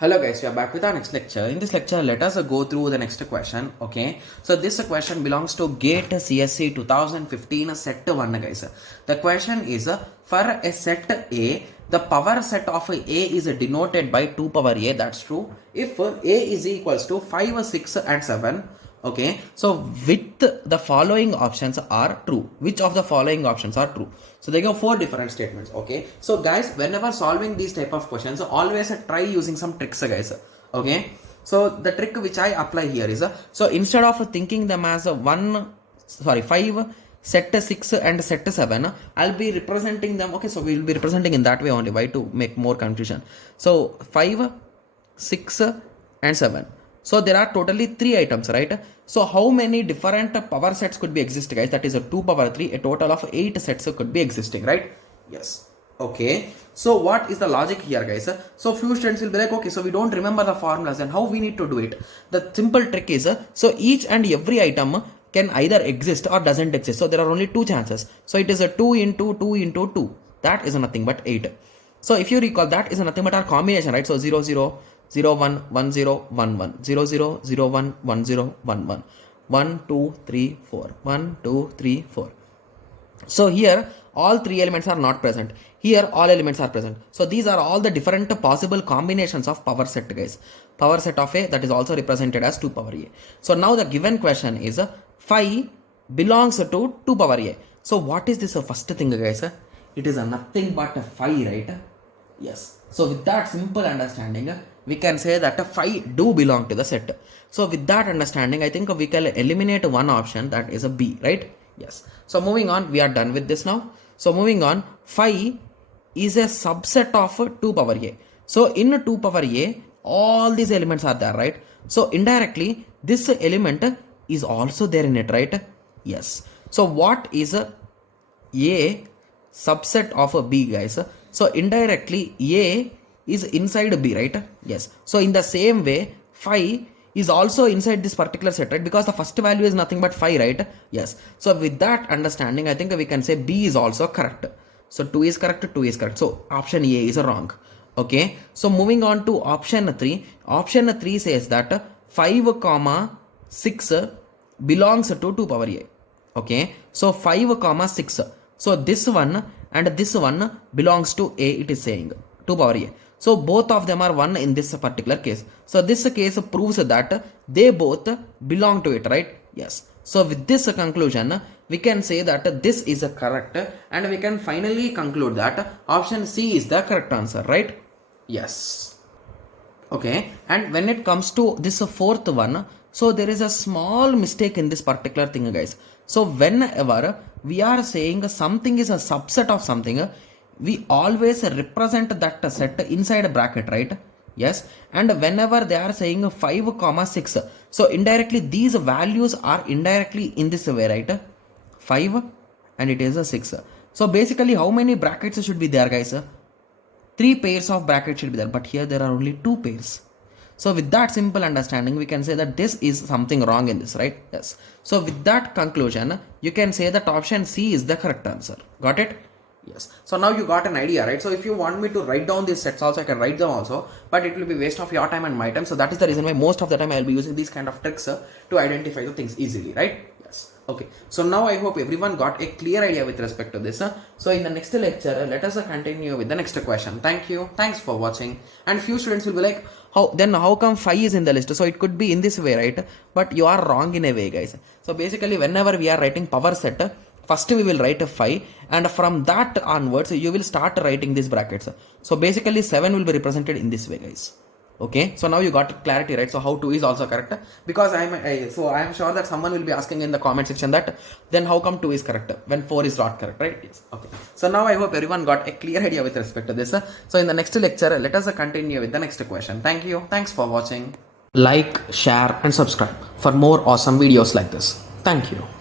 Hello guys, we are back with our next lecture. In this lecture, let us go through the next question. Okay, so this question belongs to GATE CSC 2015 set 1 guys. The question is for a set A, the power set of A is denoted by 2 power A. That's true. If A is equals to 5, 6 and 7. Okay, so with the following options are true. Which of the following options are true? So they give 4 different statements. Okay, so guys, whenever solving these type of questions, always try using some tricks guys. Okay, so the trick which I apply here is so instead of thinking them as 5 set 6 and set 7, I'll be representing them. Okay, so we will be representing in that way only. Why? To make more confusion. So 5, 6 and 7. So there are totally 3 items, right? So how many different power sets could be exist, guys? That is a 2 power 3, a total of 8 sets could be existing, right? Yes. Okay. So what is the logic here, guys? So few students will be like, okay, so we don't remember the formulas and how we need to do it. The simple trick is, so each and every item can either exist or doesn't exist. So there are only 2 chances. So it is a 2 into 2 into 2. That is nothing but 8. So if you recall, that is nothing but our combination, right? So 0, 0, 0, 1, 1, 0, 1, 1, 0, 0, 0, 1, 1, 0, 1, 1, 1, 2, 3, 4, 1, 2, 3, 4. So here all 3 elements are not present. Here all elements are present. So these are all the different possible combinations of power set, guys. Power set of A, that is also represented as 2 power A. So now the given question is 5 belongs to 2 power A. So what is this first thing, guys? It is nothing but 5, right? Yes. So with that simple understanding, we can say that 5 do belong to the set. So with that understanding, I think we can eliminate one option, that is a B, right? Yes. So moving on, we are done with this now. So moving on, 5 is a subset of 2 power A. So in 2 power A, all these elements are there, right? So indirectly, this element is also there in it, right? Yes. So what is a subset of a B, guys? So indirectly, A is inside B, right? Yes. So in the same way, 5 is also inside this particular set, right? Because the first value is nothing but 5, right? Yes. So with that understanding, I think we can say B is also correct. So 2 is correct, 2 is correct. So option A is wrong. Okay. So moving on to option 3. Option 3 says that 5 comma 6 belongs to 2 power A. Okay. So 5 comma 6. So this one and this one belongs to A, it is saying 2 power A. So both of them are 1 in this particular case. So this case proves that they both belong to it, right? Yes. So with this conclusion, we can say that this is correct, and we can finally conclude that option C is the correct answer, right? Yes. Okay. And when it comes to this fourth one, so there is a small mistake in this particular thing, guys. So whenever we are saying something is a subset of something, we always represent that set inside a bracket, right? Yes. And whenever they are saying 5 comma 6, so indirectly these values are indirectly in this way, right? 5 and it is a 6. So basically how many brackets should be there, guys? 3 pairs of brackets should be there, but here there are only 2 pairs. So with that simple understanding, we can say that this is something wrong in this, right? Yes. So with that conclusion, you can say that option C is the correct answer. Got it? Yes. So now you got an idea, right? So if you want me to write down these sets also, I can write them also, but it will be waste of your time and my time. So that is the reason why most of the time I will be using these kind of tricks to identify the things easily, right? Yes. Okay. So now I hope everyone got a clear idea with respect to this. So in the next lecture, let us continue with the next question. Thank you. Thanks for watching. And few students will be like, how come 5 is in the list? So it could be in this way, right? But you are wrong in a way, guys. So basically, whenever we are writing power set, first we will write a 5, and from that onwards you will start writing these brackets. So basically 7 will be represented in this way, guys. Okay, so now you got clarity, right? So how 2 is also correct, because I am sure that someone will be asking in the comment section that then how come 2 is correct when 4 is not correct, right? Yes. Okay, so now I hope everyone got a clear idea with respect to this. So in the next lecture, let us continue with the next question. Thank you. Thanks for watching. Like, share and subscribe for more awesome videos like this. Thank you.